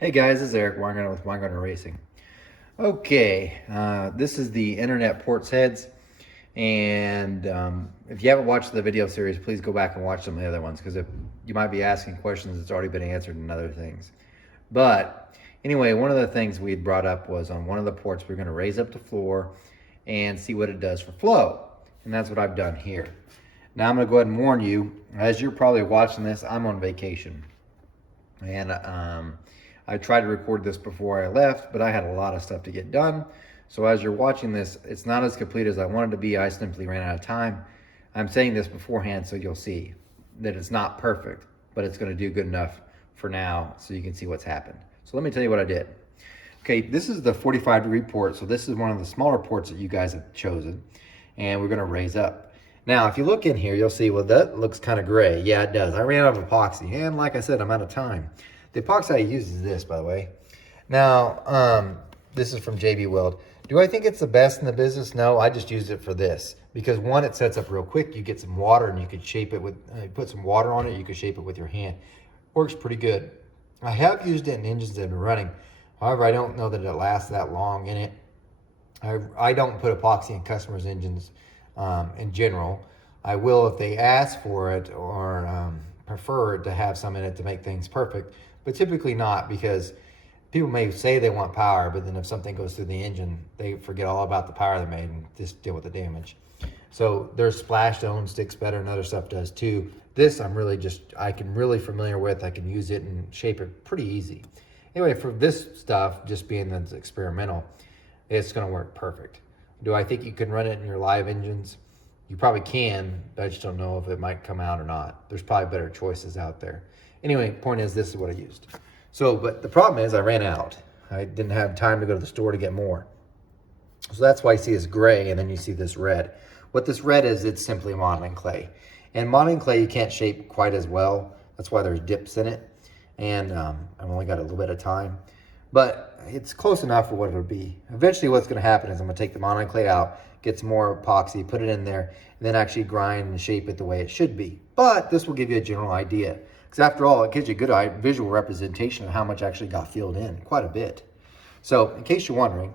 Hey guys, this is Eric Weingarten with Weingarten Racing. Okay, this is the internet ports heads, and if you haven't watched the video series, please go back and watch some of the other ones, because if you might be asking questions that's already been answered in other things. But anyway, one of the things we had brought up was on one of the ports we're going to raise up the floor and see what it does for flow, and that's what I've done here. Now I'm going to go ahead and warn you, as you're probably watching this, I'm on vacation, and I tried to record this before I left, but I had a lot of stuff to get done. So as you're watching this, it's not as complete as I wanted to be. I simply ran out of time. I'm saying this beforehand so you'll see that it's not perfect, but it's going to do good enough for now so you can see what's happened. So let me tell you what I did. Okay, this is the 45-degree port. So this is one of the smaller ports that you guys have chosen, and we're going to raise up. Now, if you look in here, you'll see, well, that looks kind of gray. Yeah, it does. I ran out of epoxy, and like I said, I'm out of time. The epoxy I use is this, by the way. Now, this is from JB Weld. Do I think it's the best in the business? No, I just use it for this. Because one, it sets up real quick. You get some water and you could shape it with, put some water on it, you could shape it with your hand. Works pretty good. I have used it in engines that have been running. However, I don't know that it lasts that long in it. I don't put epoxy in customers' engines in general. I will if they ask for it or prefer to have some in it to make things perfect. But typically not, because people may say they want power, but then if something goes through the engine, they forget all about the power they made and just deal with the damage. So there's splash zone sticks better and other stuff does too. This I can really familiar with. I can use it and shape it pretty easy. Anyway, for this stuff, just being that it's experimental, it's gonna work perfect. Do I think you can run it in your live engines? You probably can, but I just don't know if it might come out or not. There's probably better choices out there. Anyway, point is, this is what I used. So, but the problem is I ran out. I didn't have time to go to the store to get more. So that's why you see this gray and then you see this red. What this red is, it's simply modeling clay. And modeling clay you can't shape quite as well. That's why there's dips in it. And I've only got a little bit of time. But it's close enough for what it'll be. Eventually what's gonna happen is I'm gonna take the modeling clay out, get some more epoxy, put it in there, and then actually grind and shape it the way it should be. But this will give you a general idea. Because after all, it gives you a good visual representation of how much actually got filled in, quite a bit. So in case you're wondering,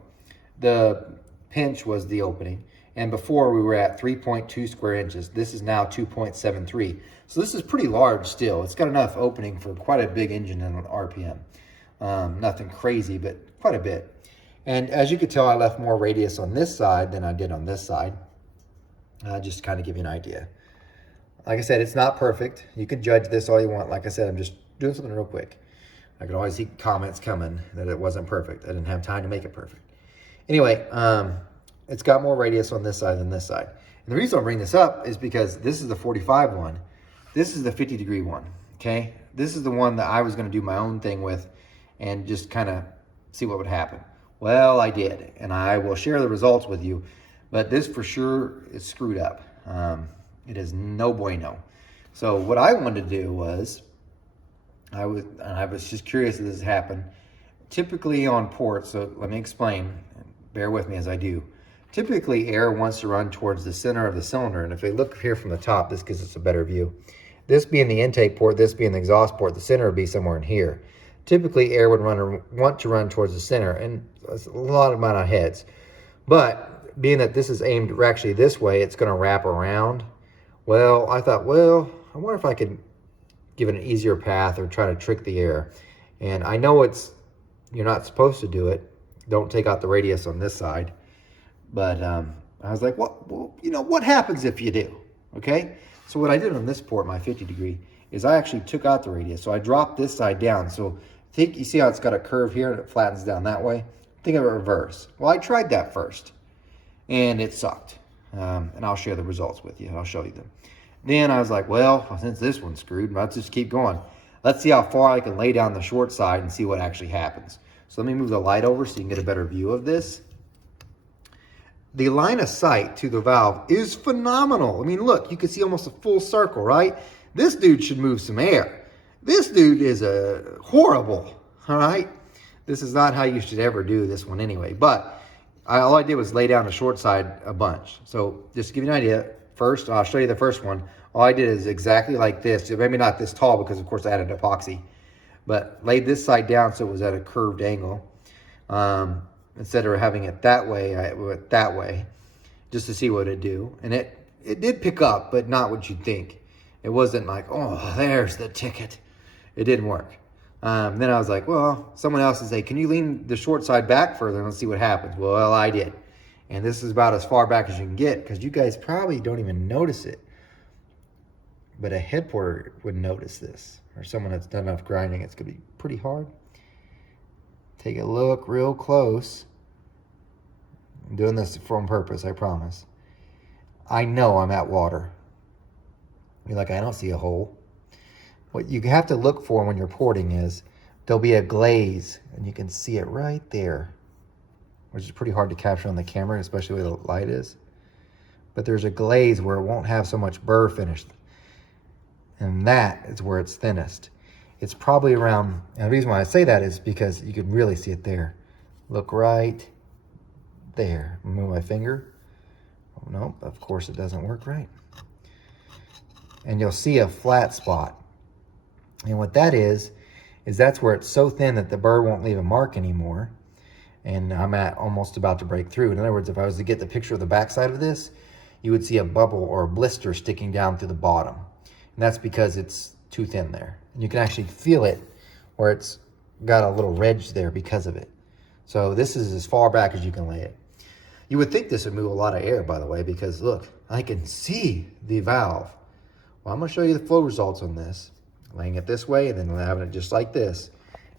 the pinch was the opening. And before we were at 3.2 square inches. This is now 2.73. So this is pretty large still. It's got enough opening for quite a big engine in an RPM. Nothing crazy, but quite a bit. And as you can tell, I left more radius on this side than I did on this side. Just to kind of give you an idea. Like I said, it's not perfect. You can judge this all you want. Like I said, I'm just doing something real quick. I could always see comments coming that it wasn't perfect. I didn't have time to make it perfect. Anyway, it's got more radius on this side than this side. And the reason I bring this up is because this is the 45 one. This is the 50-degree one, okay? This is the one that I was gonna do my own thing with and just kind of see what would happen. Well, I did, and I will share the results with you, but this for sure is screwed up. It is no bueno. So what I wanted to do was, I was just curious if this happened. Typically on ports, so let me explain, bear with me as I do. Typically air wants to run towards the center of the cylinder, and if we look here from the top, this gives us a better view. This being the intake port, this being the exhaust port, the center would be somewhere in here. Typically air would want to run towards the center, and a lot amount of heads. But being that this is aimed actually this way, it's gonna wrap around. Well, I thought, well, I wonder if I could give it an easier path or try to trick the air. And I know you're not supposed to do it. Don't take out the radius on this side. But I was like, well, you know, what happens if you do? Okay? So what I did on this port, my 50-degree, is I actually took out the radius. So I dropped this side down. So you see how it's got a curve here and it flattens down that way? Think of it reverse. Well, I tried that first and it sucked. And I'll share the results with you. I'll show you them. Then I was like, well, since this one's screwed, let's just keep going. Let's see how far I can lay down the short side and see what actually happens. So let me move the light over so you can get a better view of this. The line of sight to the valve is phenomenal. I mean, look, you can see almost a full circle, right? This dude should move some air. This dude is horrible, all right? This is not how you should ever do this one anyway, but all I did was lay down the short side a bunch. So just to give you an idea, first, I'll show you the first one. All I did is exactly like this. Maybe not this tall because, of course, I added epoxy. but laid this side down so it was at a curved angle. Instead of having it that way, I went that way just to see what it'd do. And it did pick up, but not what you'd think. It wasn't like, oh, there's the ticket. It didn't work. Then I was like, well, someone else would say, can you lean the short side back further and let's see what happens? Well, I did. And this is about as far back as you can get, because you guys probably don't even notice it. But a head porter would notice this, or someone that's done enough grinding. It's going to be pretty hard. Take a look real close. I'm doing this on purpose, I promise. I know I'm at water. You're like, I don't see a hole. What you have to look for when you're porting is there'll be a glaze, and you can see it right there, which is pretty hard to capture on the camera, especially where the light is. But there's a glaze where it won't have so much burr finished. And that is where it's thinnest. It's probably around, and the reason why I say that is because you can really see it there. Look right there. Move my finger. Oh, no, of course it doesn't work right. And you'll see a flat spot. And what that is that's where it's so thin that the burr won't leave a mark anymore. And I'm almost about to break through. In other words, if I was to get the picture of the backside of this, you would see a bubble or a blister sticking down through the bottom. And that's because it's too thin there. And you can actually feel it where it's got a little ridge there because of it. So this is as far back as you can lay it. You would think this would move a lot of air, by the way, because look, I can see the valve. Well, I'm going to show you the flow results on this. Laying it this way and then having it just like this.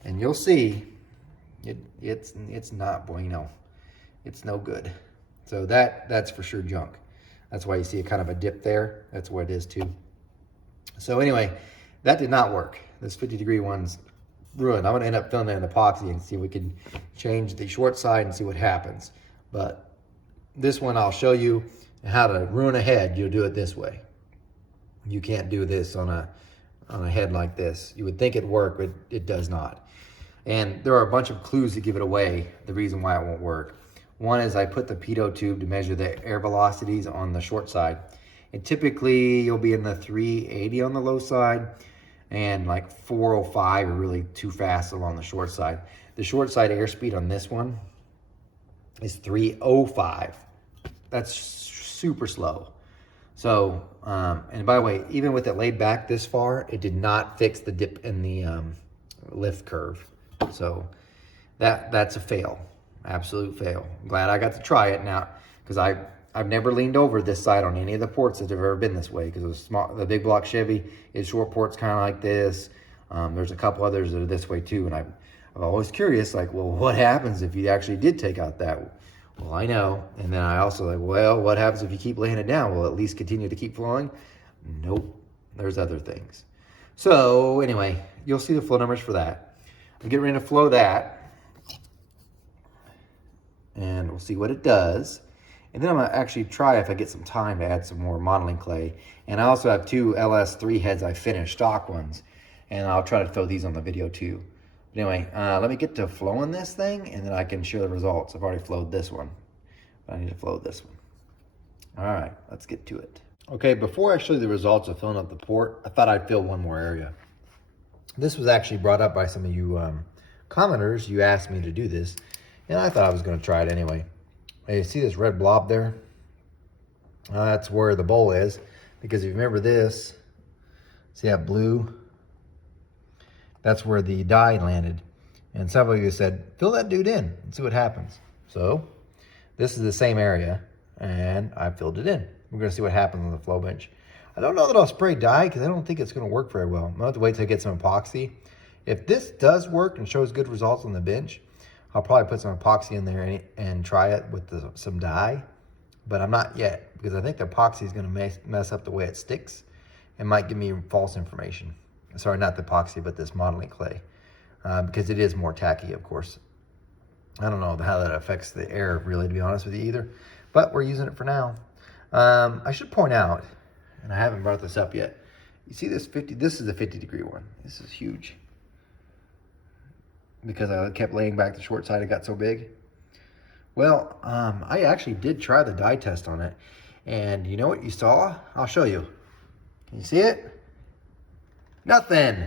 And you'll see it's not bueno. It's no good. So that's for sure junk. That's why you see a kind of a dip there. That's what it is too. So anyway, that did not work. This 50-degree one's ruined. I'm going to end up filling it in epoxy and see if we can change the short side and see what happens. But this one I'll show you how to ruin a head. You'll do it this way. You can't do this on a head like this. You would think it'd work, but it does not. And there are a bunch of clues that give it away, the reason why it won't work. One is I put the pitot tube to measure the air velocities on the short side. And typically you'll be in the 380 on the low side and like 405 are really too fast along the short side. The short side airspeed on this one is 305. That's super slow. So, and by the way, even with it laid back this far, it did not fix the dip in the lift curve. So that's a fail, absolute fail. I'm glad I got to try it now, because I've never leaned over this side on any of the ports that have ever been this way, because the big block Chevy is short ports kind of like this. There's a couple others that are this way too, and I'm always curious, like, well, what happens if you actually did take out that? Well, I know. And then I also like, well, what happens if you keep laying it down? Will it at least continue to keep flowing? Nope. There's other things. So anyway, you'll see the flow numbers for that. I'm getting ready to flow that. And we'll see what it does. And then I'm going to actually try, if I get some time, to add some more modeling clay. And I also have 2 LS3 heads I finished, stock ones. And I'll try to throw these on the video too. Anyway, let me get to flowing this thing, and then I can share the results. I've already flowed this one, but I need to flow this one. All right, let's get to it. Okay, before I show you the results of filling up the port, I thought I'd fill one more area. This was actually brought up by some of you commenters. You asked me to do this, and I thought I was going to try it anyway. Hey, you see this red blob there? That's where the bowl is, because if you remember this, see that blue? That's where the dye landed. And some of you said, fill that dude in and see what happens. So this is the same area, and I filled it in. We're gonna see what happens on the flow bench. I don't know that I'll spray dye, because I don't think it's gonna work very well. I'm gonna have to wait till I get some epoxy. If this does work and shows good results on the bench, I'll probably put some epoxy in there and try it with some dye, but I'm not yet, because I think the epoxy is gonna mess up the way it sticks and might give me false information. Sorry, not the epoxy, but this modeling clay, because it is more tacky, of course. I don't know how that affects the air, really, to be honest with you either, but we're using it for now. I should point out, and I haven't brought this up yet, you see this 50, this is a 50-degree one. This is huge. Because I kept laying back the short side, it got so big. Well, I actually did try the dye test on it, and you know what you saw? I'll show you. Can you see it? Nothing.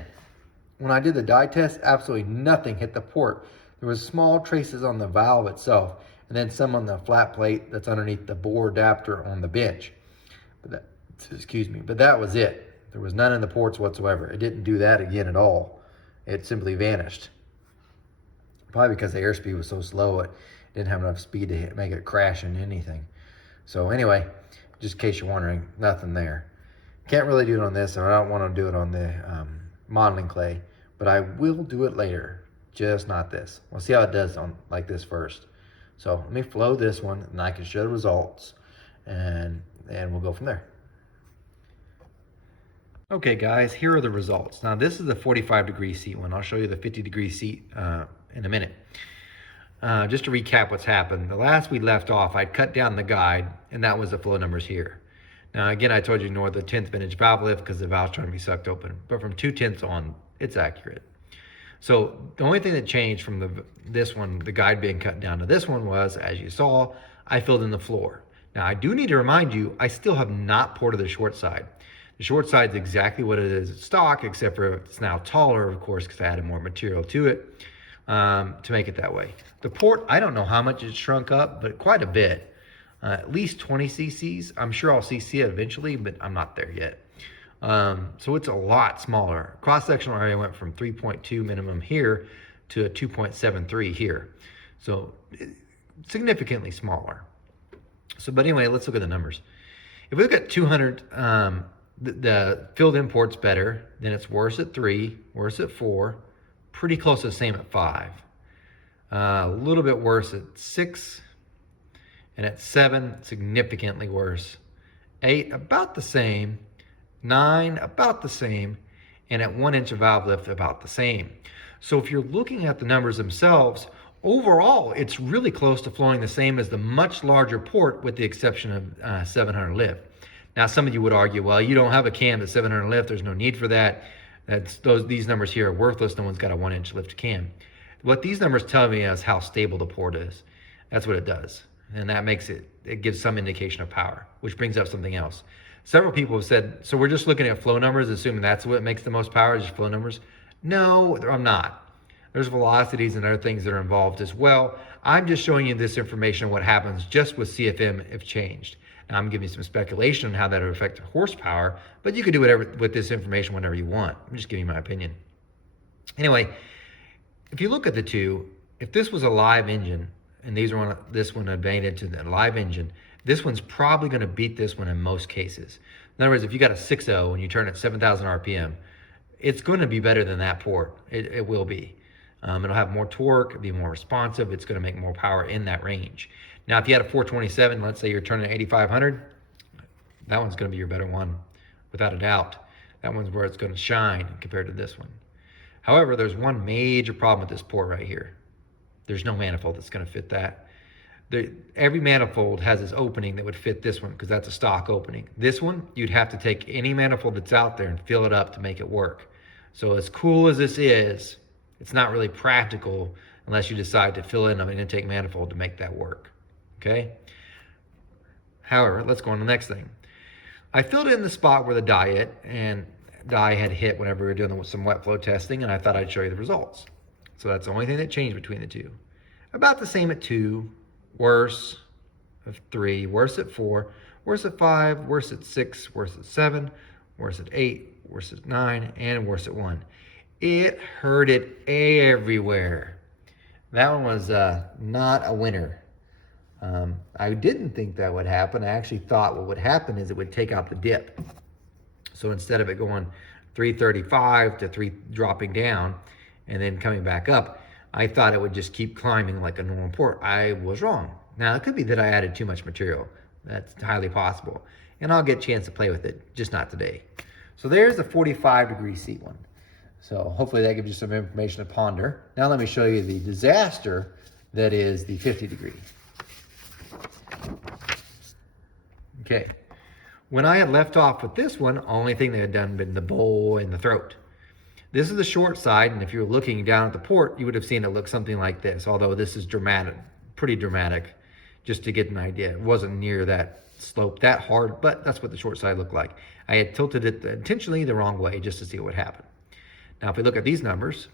When I did the dye test, absolutely nothing hit the port. There was small traces on the valve itself, and then some on the flat plate that's underneath the bore adapter on the bench. But that was it. There was none in the ports whatsoever. It didn't do that again at all. It simply vanished. Probably because the airspeed was so slow, it didn't have enough speed to make it crash into anything. So anyway, just in case you're wondering, nothing there. Can't really do it on this, and I don't want to do it on the modeling clay, but I will do it later, just not this. We'll see how it does on like this first. So let me flow this one, and I can show the results, and we'll go from there. Okay guys, here are the results. Now this is the 45-degree seat one. I'll show you the 50-degree seat in a minute. Just to recap what's happened, the last we left off, I'd cut down the guide, and that was the flow numbers here. Now again, I told you ignore the 10th vintage valve lift because the valve's trying to be sucked open, but from 2/10 on, it's accurate. So the only thing that changed from this one, the guide being cut down to this one, was, as you saw, I filled in the floor. Now I do need to remind you, I still have not ported the short side. The short side is exactly what it is stock, except for it's now taller, of course, because I added more material to it to make it that way. The port, I don't know how much it's shrunk up, but quite a bit. At least 20 cc's. I'm sure I'll CC it eventually, but I'm not there yet. So it's a lot smaller. Cross-sectional area went from 3.2 minimum here to a 2.73 here. So significantly smaller. So, but anyway, let's look at the numbers. If we look at 200, the filled in port's better, then it's worse at 3, worse at 4, pretty close to the same at 5. A little bit worse at 6, and at 7, significantly worse. 8, about the same. 9, about the same. And at 1 inch of valve lift, about the same. So if you're looking at the numbers themselves, overall, it's really close to flowing the same as the much larger port, with the exception of 700 lift. Now, some of you would argue, well, you don't have a cam that's 700 lift. There's no need for that. These numbers here are worthless. No one's got a 1 inch lift cam. What these numbers tell me is how stable the port is. That's what it does. And that makes it gives some indication of power, which brings up something else. Several people have said, so we're just looking at flow numbers, assuming that's what makes the most power, just flow numbers. No, I'm not. There's velocities and other things that are involved as well. I'm just showing you this information on what happens just with CFM if changed. Now, I'm giving you some speculation on how that would affect horsepower, but you can do whatever with this information whenever you want. I'm just giving you my opinion. Anyway, if you look at the two, if this was a live engine, and this one had made into the live engine, this one's probably going to beat this one in most cases. In other words, if you got a 6.0 and you turn at 7,000 RPM, it's going to be better than that port. It will be. It'll have more torque, it'll be more responsive, it's going to make more power in that range. Now, if you had a 427, let's say you're turning at 8,500, that one's going to be your better one, without a doubt. That one's where it's going to shine compared to this one. However, there's one major problem with this port right here. There's no manifold that's going to fit that. Every manifold has its opening that would fit this one because that's a stock opening. This one, you'd have to take any manifold that's out there and fill it up to make it work. So as cool as this is, it's not really practical unless you decide to fill in an intake manifold to make that work. Okay? However, let's go on to the next thing. I filled in the spot where the dye had hit whenever we were doing some wet flow testing, and I thought I'd show you the results. So that's the only thing that changed between the two. About the same at 2, worse at 3, worse at 4, worse at 5, worse at 6, worse at 7, worse at 8, worse at 9, and worse at 1. It hurt it everywhere. That one was not a winner. I didn't think that would happen. I actually thought what would happen is it would take out the dip. So instead of it going 335 to 3 dropping down and then coming back up, I thought it would just keep climbing like a normal port. I was wrong. Now, it could be that I added too much material. That's highly possible. And I'll get a chance to play with it, just not today. So there's the 45-degree seat one. So hopefully that gives you some information to ponder. Now let me show you the disaster that is the 50-degree. Okay. When I had left off with this one, only thing they had done been the bowl and the throat. This is the short side, and if you were looking down at the port, you would have seen it look something like this, although this is dramatic, pretty dramatic, just to get an idea. It wasn't near that slope that hard, but that's what the short side looked like. I had tilted it intentionally the wrong way just to see what would happen. Now, if we look at these numbers,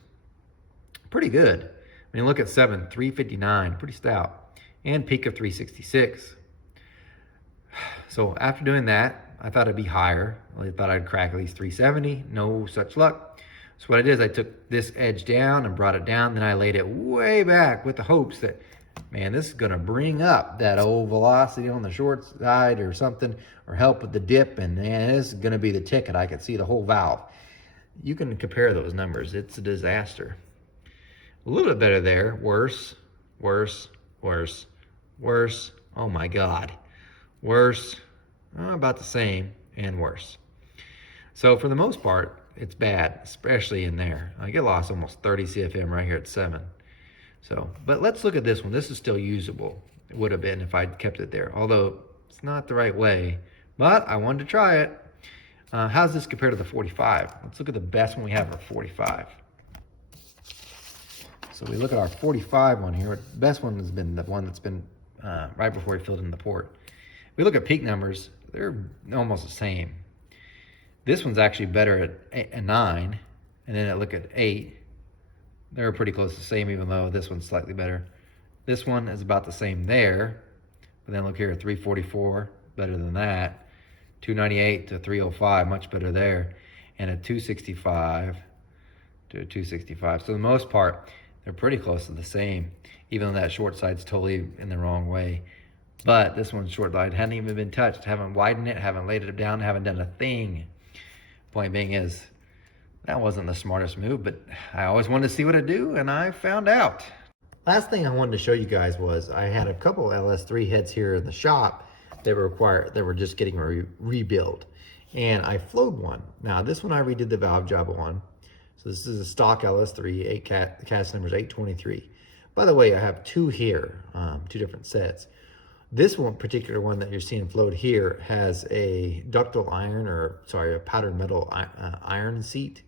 pretty good. I mean, look at 7, 359, pretty stout, and peak of 366. So after doing that, I thought it'd be higher. I thought I'd crack at least 370, no such luck. So what I did is I took this edge down and brought it down, then I laid it way back with the hopes that, man, this is gonna bring up that old velocity on the short side or something, or help with the dip, and man, this is gonna be the ticket. I could see the whole valve. You can compare those numbers. It's a disaster. A little bit better there, worse, worse, worse, worse. Oh my God. Worse, about the same, and worse. So for the most part, it's bad, especially in there. I get lost almost 30 CFM right here at 7. So, but let's look at this one. This is still usable. It would have been if I'd kept it there, although it's not the right way, but I wanted to try it. How's this compared to the 45? Let's look at the best one we have for 45. So we look at our 45 one here. The best one has been the one that's been right before we filled in the port. We look at peak numbers, they're almost the same. This one's actually better at 9, and then I look at 8. They're pretty close to the same, even though this one's slightly better. This one is about the same there, but then look here, 344, better than that. 298 to 305, much better there. And a 265 to 265. So for the most part, they're pretty close to the same, even though that short side's totally in the wrong way. But this one's short side hadn't even been touched. Haven't widened it, haven't laid it down, haven't done a thing. Point being is, that wasn't the smartest move, but I always wanted to see what it'd do, and I found out. Last thing I wanted to show you guys was I had a couple LS3 heads here in the shop that were just getting rebuilt, and I flowed one. Now this one I redid the valve job on. So this is a stock LS3, cast number is 823. By the way, I have two here, two different sets. This one particular one that you're seeing flowed here has a ductile iron, a powdered metal iron seat,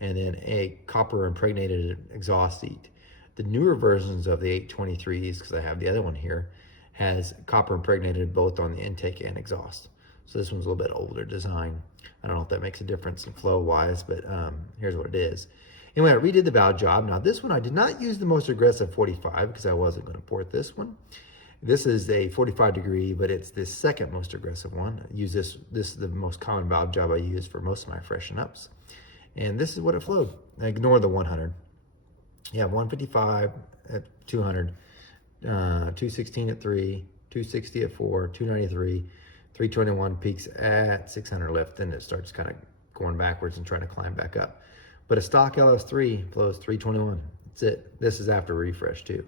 and then a copper impregnated exhaust seat. The newer versions of the 823s, because I have the other one here, has copper impregnated both on the intake and exhaust. So this one's a little bit older design. I don't know if that makes a difference in flow wise, but here's what it is. Anyway, I redid the valve job. Now this one I did not use the most aggressive 45 because I wasn't going to port this one. This is a 45 degree, but it's the second most aggressive one. I use this is the most common valve job I use for most of my freshen ups. And this is what it flowed. Ignore the 100. Yeah, 155 at 200, 216 at 3, 260 at 4, 293, 321 peaks at 600 lift. Then it starts kind of going backwards and trying to climb back up. But a stock LS3 flows 321. That's it. This is after refresh too.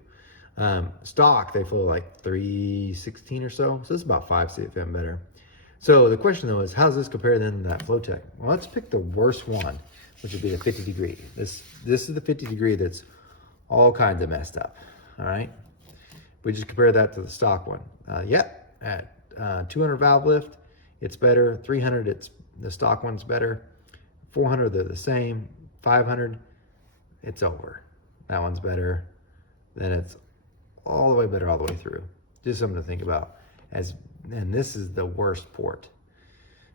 Stock, they flow like 316 or so. So it's about 5 CFM better. So the question though is, how does this compare then to that Flowtek? Well, let's pick the worst one, which would be the 50 degree. This is the 50 degree that's all kinds of messed up. All right. We just compare that to the stock one. At 200 valve lift, it's better. 300, the stock one's better. 400, they're the same. 500, it's over. That one's better. Then it's all the way better all the way through. Just something to think about. And this is the worst port.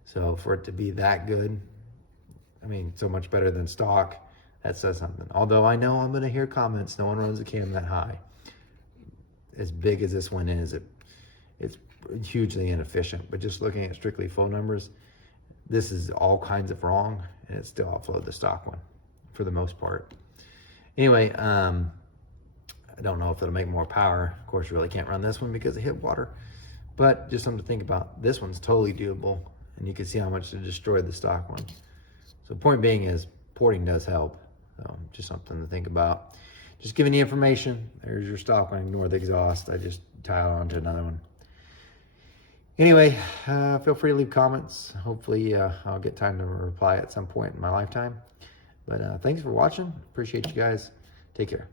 So for it to be that good, I mean, so much better than stock, that says something. Although I know I'm gonna hear comments, no one runs a cam that high. As big as this one is, it's hugely inefficient. But just looking at strictly flow numbers, this is all kinds of wrong, and it still outflowed the stock one for the most part. Anyway, I don't know if it'll make more power. Of course, you really can't run this one because it hit water, but just something to think about. This one's totally doable, and you can see how much it destroyed the stock one. So point being is, porting does help. So just something to think about. Just giving you information. There's your stock one. Ignore the exhaust. I just tie it on to another one. Anyway, feel free to leave comments. Hopefully I'll get time to reply at some point in my lifetime. But thanks for watching. Appreciate you guys. Take care.